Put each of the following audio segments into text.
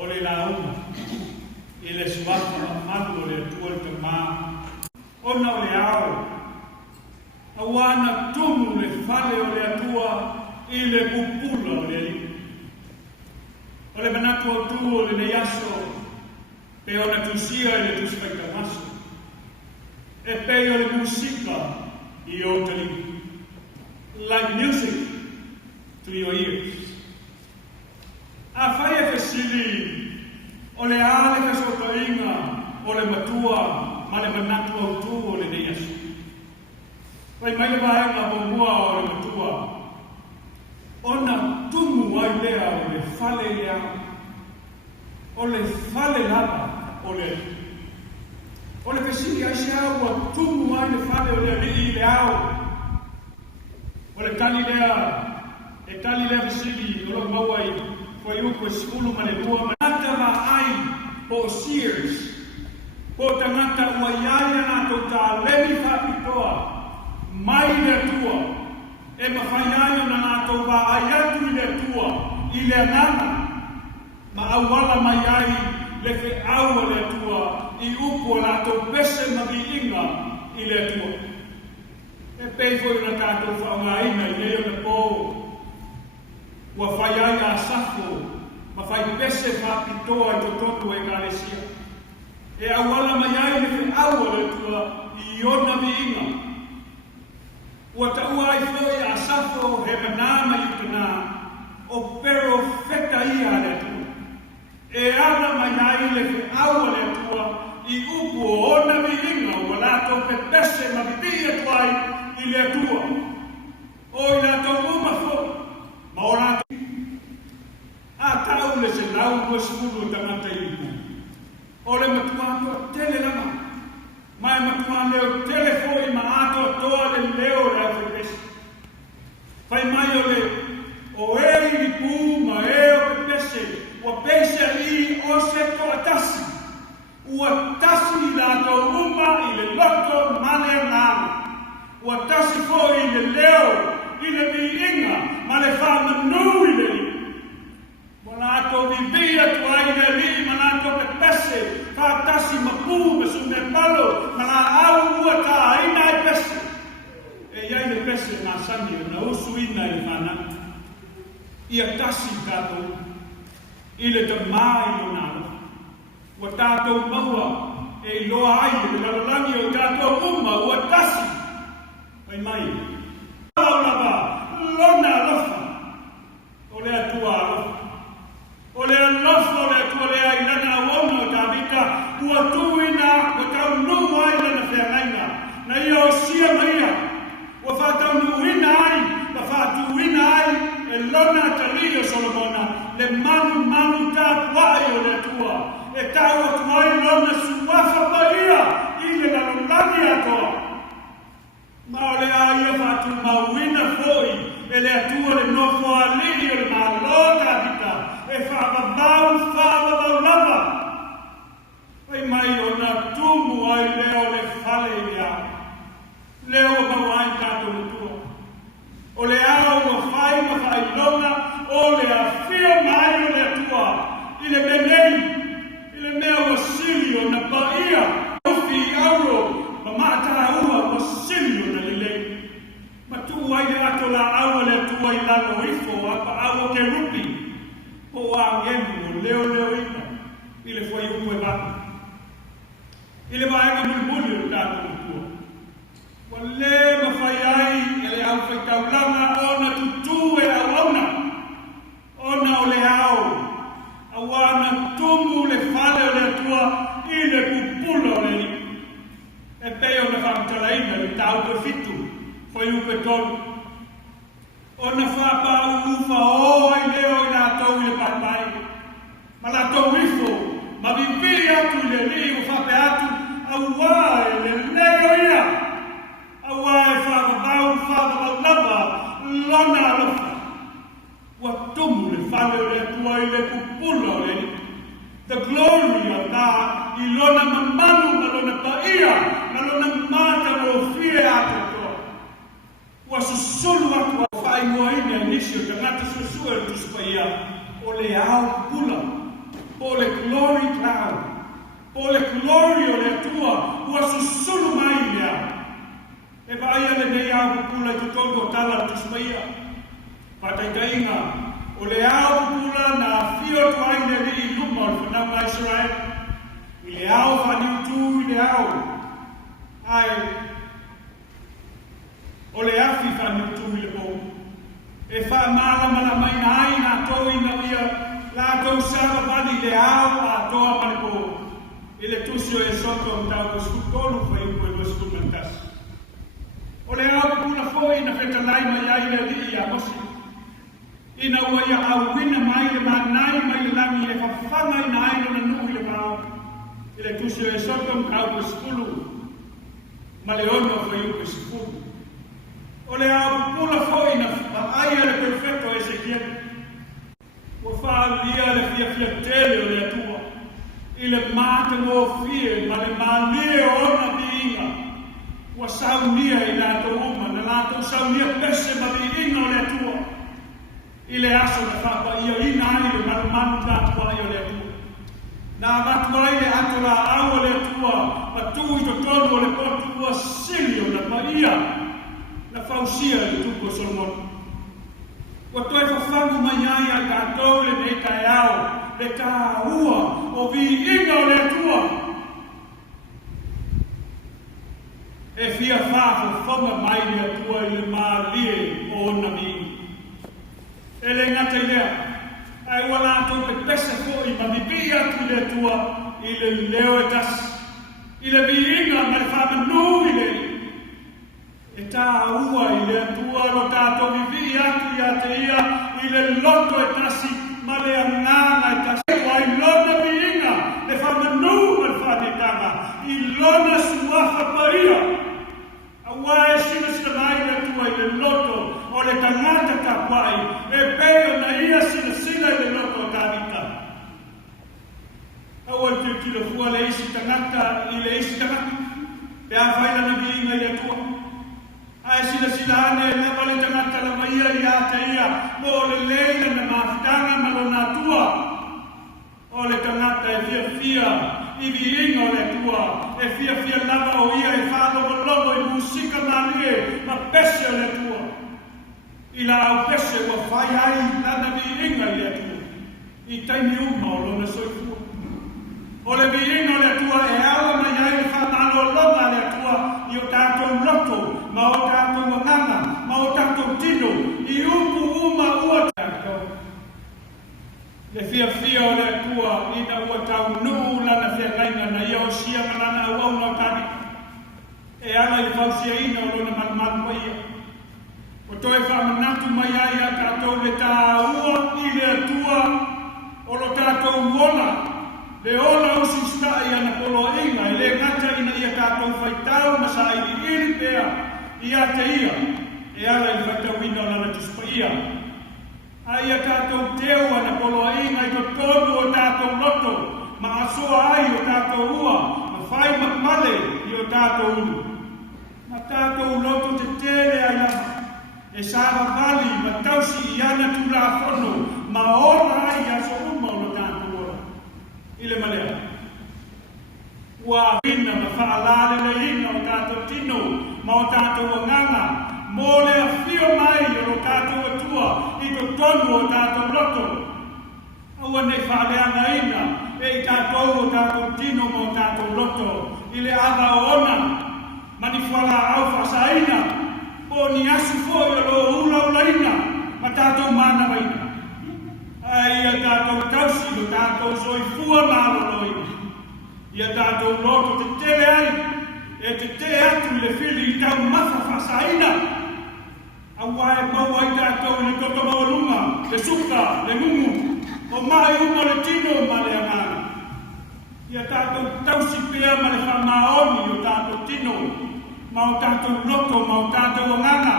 o le lauma, i le suafa manu o le atua le tamā. Ona o le ao, auauna tumu le fale o le atua i le pupula o le ali. O le manatu o tu o le neiaso, pe ona tusia i le tusfaitamaso. E pe o le musika i o Taliga. Like music to your ears. A whai e whesili, o le ale whesotainga, o le matua, ma le manatu au tu o le neiasu. Wai mai vaenga o mua o le matua. Ona tumu ai lea o le fale lea, o le fale lava o le. O le whesili ai se aua tumu ai le fale o le rii le au. O le Taliga, e Taliga whesili, o lo mawai, for you ko skulu ma le lua manata ma ai po Sears po tangata ua iaia na to ta lemi whapitoa mai le tua e mawhai aio na nga to wa aiatu i le tua i le anana ma awala mai ai le whi aua le tua i upo na to pese magi inga i le tua e peifo i na tātou whaungaina i leo na pō ua whai ai a safo, ma whai pese whapitoa i to totu e kālesia. E awala mai ai le whi aua le tua i ona mi inga. Ua taua ai foi a safo he manama i tuna o pero feta ia le tua. E ala mai ai le whi aua le tua i upu o ona mi inga ua lato pe pese ma vitia tuai i le tua. O i lato uma foi. Ma ora a tau le se lau mo skulu tangata i pu. O le matua tele lama. Mai matua leo telefoi ma ato toa le leo le afepesi. Fai mai o le o e i pu ma e o pepese. Ua pese i o se toa tasi. Ua tasi la to uma i le loto mane ngana. Ua tasi foi i le leo i le mi inga, ma le whamanu i le li. Mana ato vivia tua i le li, mana ato pe pese, whatasi mapu, me sume palo, mana au ua ta ina i pese. E iai le pese ma sani, na usu ina i whana. Ia tasi tātou, i le tamā i lo nāra. Ua tātou maua, e i loa ai, le lalalangi o tātou uma, ua tasi. Ai mai. Lona lofa, o le atua lofa. O le lofa, o le atua le ailana auauna o tāwika, ua tuina, o tau nungu ailana whiangaina, na ia o sia maia, ua whātau nuuina ai, na whātuina ai, e lona Taliga Solomona, le manu tāpuai o le atua, e tau atu ai lona suafa maia, i le lalolani atoa. Ma o le aia whātu mauina foi, e le atua le Nofoaiga o le malota vita, e whaababau lava. Pai mai o na tumu ai leo le fale i le au. Leo o mau ai tātou le tua. O le au o whai longa, o le awhia mai o le atua, i le menei, i le mea o sirio na paia, uwhi auro, ma mata ua o sirio na lilei. Ma tu ai ato la aua le tua i lano ifo, a pa aua ke rupi, po a ngemu o leo ina, i le fwai upo e baka. I le vaenga mulmuli o tātou le tua. Wa le mafai ai, e le au faitaulaga, ona tutu e auauna, ona o le au, auana tumu le fale o le tua, i le pupula o le ni. E peo na whamatalaina i tau pe fitu, whai upe tonu. O na whapau uwha o ai leo i la tau i le paipai. Ma la tau ifo, ma vivi atu i le li o whape atu, auae le leo ia. Auae whapabau lava, lona alofa. Wa tumu le whale o le atua i le pupula o le ni. The glory of God, i lona mamanu, na lona paia, na lona mata o fie atu toa. Wa susulu atu a whai moa ina inisio, tangata susua e tuspaia, o le au pula, o whaikainga o le ao pupula na fio tuai le li luma o whanau ngā Israel. I le ao whaniutu i le ao. Ai, o le afi whaniutu i le bō. E wha mala mai na ai nā tō i na ia la tō sāra vani le ao a toa male bō. I le tusio e soto o tau ko skutolu whai upo e wasku mantas. O le au pupula foi na whetalai mai ai le li i a mosi. Ina ua ia auauna mai le manai mai le langi e whawhanga i na aina na nui le mao. I le tusio e soto o tau ko skulu. Ma le ono whai upo e skulu. O le au pupula foi na aia le perfecto Ezekiel. O whaalia le fia tele o le atua. I le mate mo fie ma le malie o na biinga. Ua saunia i lato uma, na lato saunia pese ma biinga o le atua. I le aso na whapa ia ina ai le marumanu tātua i o le atua. Nā matua i le ato la au o le atua, ma tū i to tonu o le potu ua sili o na maia. Na fausia i tupu o Solomon. Ua toi whawhangu mai ai a kātou le nei kai au, le kā ua o vi inga o le atua. E fia whāwha whonga mai le atua i le mālie o ona mi. E le ngata i lea, ai ua lātou pe pesa ko i mamipi atu le atua i le leo e tasi. I le vi inga ma le whamanu i le e tā ua i le atua lo tātou vivi atu i a te ia i le loto e tasi ma le anganga e tasi. Wa i lona miinga le whamanu ma le whanetanga i lona suaha paia. A wae sina mai le atua i le loto o le tangata ka kwai e peo na ia sina i le loto o tāwita. Aua te tira fua le isi tangata i le isi tangata. Pe a whaila na miinga i le atua. Ai sila ane lava le tangata la maia i a te ia mo le leila na mafitanga ma lo na tua. O le tangata e fia i vi inga o le tua. E fia lava o ia e whalo o logo i musika malie ma pese o le tua. I la au pese o whai ai lana vi inga i le tua. I taimi uma o lona soifua. O le vi inga o le tua e awa mai ai le whamalo longa le tua i o tātou loto. Ma o tātou wanganga, ma o tātou tino, i upu uma ua tātou. Le fia o le atua, ina ua tau nuu lana fia ngainga na ia o sia manana auauna o Taliga. E ala i fausia ina o lona manmanu pa ia. O toi whamanatu mai ai a tātou le tā ua i le atua, o lo tātou uona. Le ola usi stai ana polo inga, e le ngata ina ia tātou whaitau, masa i iri pea. Ia te ia, e ala i whaitawina o lana tuspa ia. A ia tātou teo ana poloa inga i to tonu o tātou loto, ma asoa ai o tātou ua, ma whai makmale i o tātou unu. Ma tātou loto te tele ai lama, e sāra vali ma tausi i ana tūra whono, ma ora ai aso uma o tātou ora. Ile malea. Ua hina ma whaalale le hina o tātou tino, ma o tātou wanganga, mō le a whio mai o tātou atua, i to tonu o tātou loto. Aua nei whaaleanga ina, e i tātou o tātou tino mo tātou loto, i le awa o ona, mani whala au whasaina, o ni asu foi o lo ula ina, ma tātou mana waina. Ai a tātou tausi o tātou soifua malo loina. Ia tātou loto te tele ai, e te te atu le whili i tau mawha whasaina. Aua e maua i tātou le toto maurunga, le suka, le ngungu, o mai uma le tino ma le angana. Ia tātou tausi pea ma le whamaoni o tātou tino, ma o tātou loto, ma o tātou angana.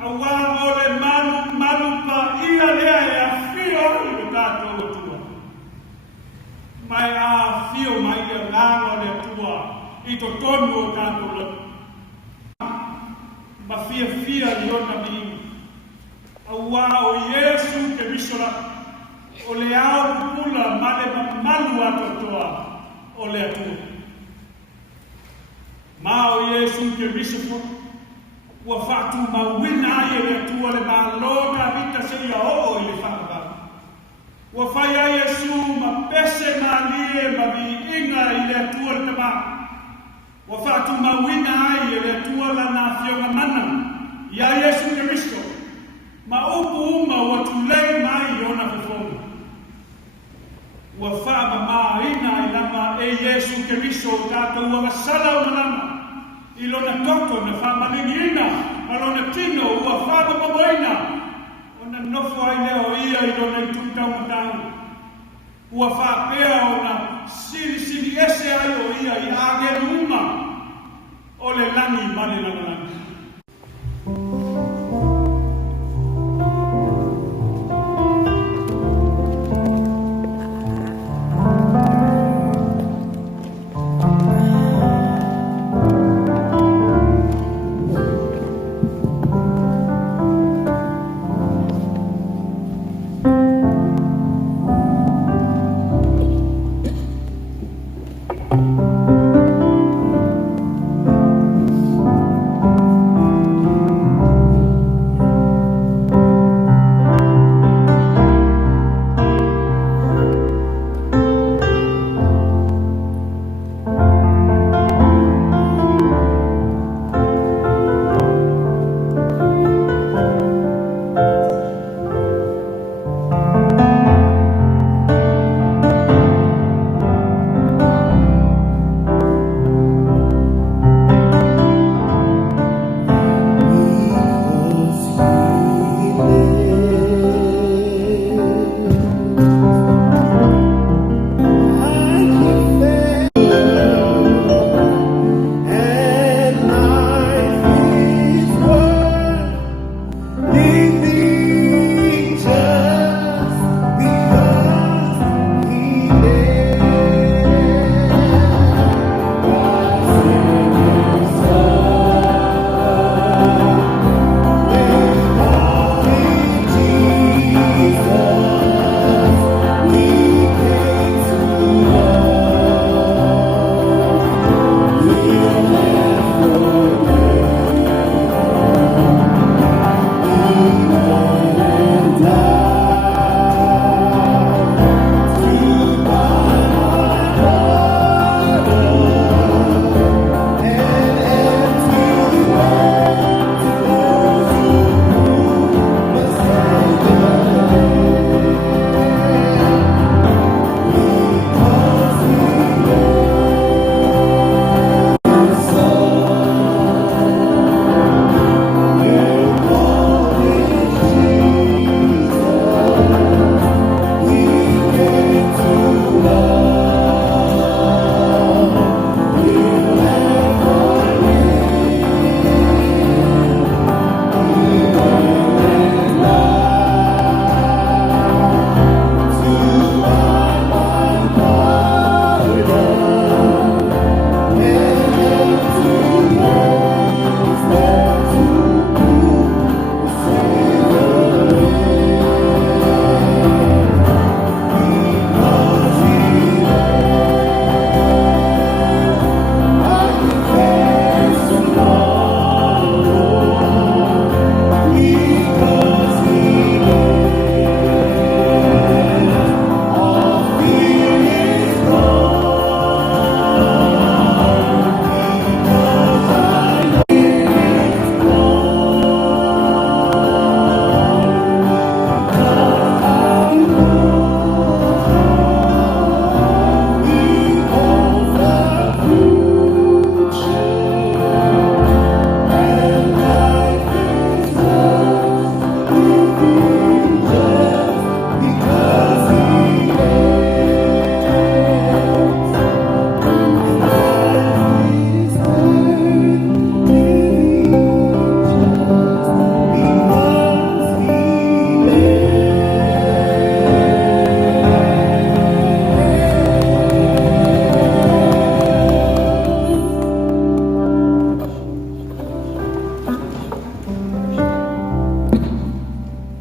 Aua o le manu pa ia lea e a whio i o tātou atua. Mai a whio mai le ngānga le atua, i to tonu o tātou loto. Ma fia i ona mi. Aua o Iesu ke misola, o le ao pupula ma le malu atotoa o le atua. Ma o Iesu ke misola, ua whātu mawina ai e le atua le māloga vita se ia o i le whakapa. Ua whai ai Iesu ma pese ma lie ma vi inga i le atua le tama. Ua whātu mawina ai e le atua la nā whionga mana i a Iesu Keriso. Ma upu uma ua tulei mai i ona whawhonga. Ua whaama maina i lama e Iesu Keriso tātou ua masala o manama. I lona toto na whamalingiina, a lona tino ua whaama mamoina. Ona Nofoaiga o ia i lona i tūtau matau. Ua whapea o na siri ese ai o ia i age uma o le langi mane na langi. Yeah.